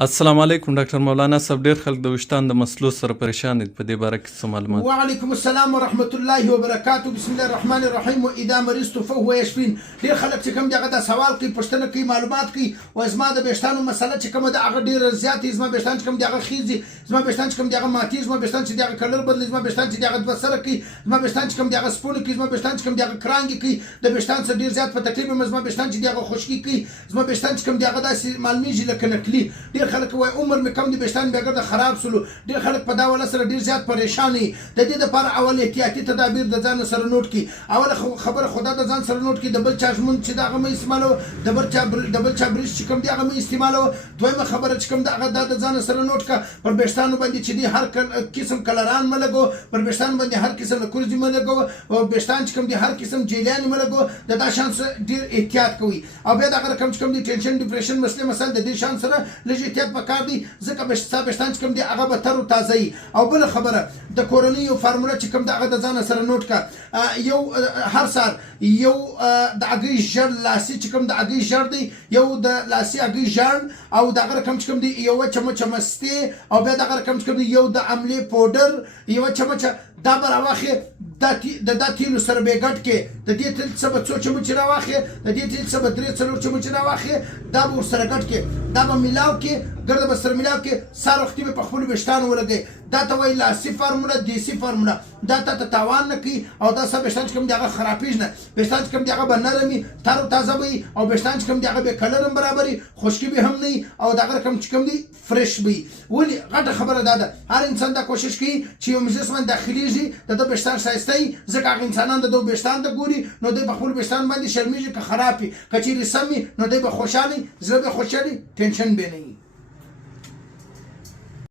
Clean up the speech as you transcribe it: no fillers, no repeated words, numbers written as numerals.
السلام علیکم ډاکټر مولانا صاحب، ډېر خلک د ویښتان د مسلو سره پریشان دي، په دې باره کې څه معلومات؟ وعلیکم السلام ورحمت الله وبرکاته. بسم الله الرحمن الرحیم. واذا مرضت فهو یشفین. ډېر خلک چې کوم دغه د سوال کوي، پوښتنه کوي، معلومات کوي، و زما د ویښتانو مسله چې کومه ده هغه ډېره زیاتې، زما ویښتان چې کوم دغه خیزي، زما ویښتان چې کوم دغه ماتېږي، زما ویښتان چې دغه کلر بدلوي، زما ویښتان چې دغه دوه سره کوي، زما ویښتان چې کوم دغه سپونه کوي، زما ویښتان چې کوم دغه کرانګې کوي، د ویښتان څخه ډېر زیات په تکلیف یم، زما ویښتان چې دغه خشکي کوي، زما ویښتان چې کوم دغه داسې معلومیږي لکه نکلي. ډېر خلک وایي عمر مې کم دي، ویښتان مې ګرده خراب سولو. ډېر خلک په دا وله سره ډېر زیات پریشان دي. د دې دپاره اول احتیاطي تدابیر د ځان سره نوټ کړي. اوله خبره خدا د ځان سره نوټ کړي، د بل چا ژمون چې دغه مه استعمالوه، د بل چا برش چې کوم دی هغه مه استعمالوه. دویمه خبره چې کوم ده هغه دا د ځان سره نوټ کړه، پر ویښتانو باندې چې دی هر قسم کلران مه لګوه، پر ویښتانو باندې هر قسم کورځي مه لګوه، او ویښتان چې کوم دی هر قسم جیلیانې مه لګوه. د دا شان سره ډېر احتیاط کوي. او بیا دغه رقم چې کوم دی ټینشن ډپریشن مسلې مسایل، د دې شان سره لږ احتیاط پکار دی، ځکه ستا ویښتان چې کوم دی هغه به تر و تازه وي. او بله خبره د کورنۍ یو فارموله چې کوم ده هغه د ځان سره نوټ کړه. یو هر سهار یو د هګۍ ژړ لاسي چې کوم د هګۍ ژړ دی، یو د لاسي هګۍ ژړ، او دغه رقم چې کوم دی یوه چمچه مستې، او بیا دغه رقم چې کوم دی یو د املې پوډر یوه چمچه، دا به راواخلې د دا تیلو سره به یې ګډ کړې. د دې تیل څخه به څو چمچې راواخلې، د دې تیل څخه به 3-4 چمچې راواخلې، دا به ورسره ګډ کړې، دا به میلاو کړې، ګرده به سره میلاو کړې، سهار وختي به په خپلو ویښتانو ولګوې. دا ته وایي لاسي فارموله، دیسي فارموله. دا تا ته تاوان نه کوي، او دا ستا ویښتان چې کوم دي هغه خرابېږي نه. ویښتان چې کوم دي هغه به نرم وي، تر و تازه به وي، او ویښتان چې کوم دي هغه به کلر هم برابر وي، خشکي به هم نه وي، او دغه رقم چې کوم دي فرش به وي. ولې غټه خبره دا ده، هر انسان دا کوشش کوي چې یو مجلس باندې داخلېږي، د ده ویښتان ښایسته وي، ځکه هغه انسانان د ده ویښتان ته ګوري، نو دوی په خپلو ویښتان باندې شرمېږي که خراب وي. که چېرې سم وي نو دوی به خوشحاله وي، زړه به خوشحاله وي، ټینشن به نه وي.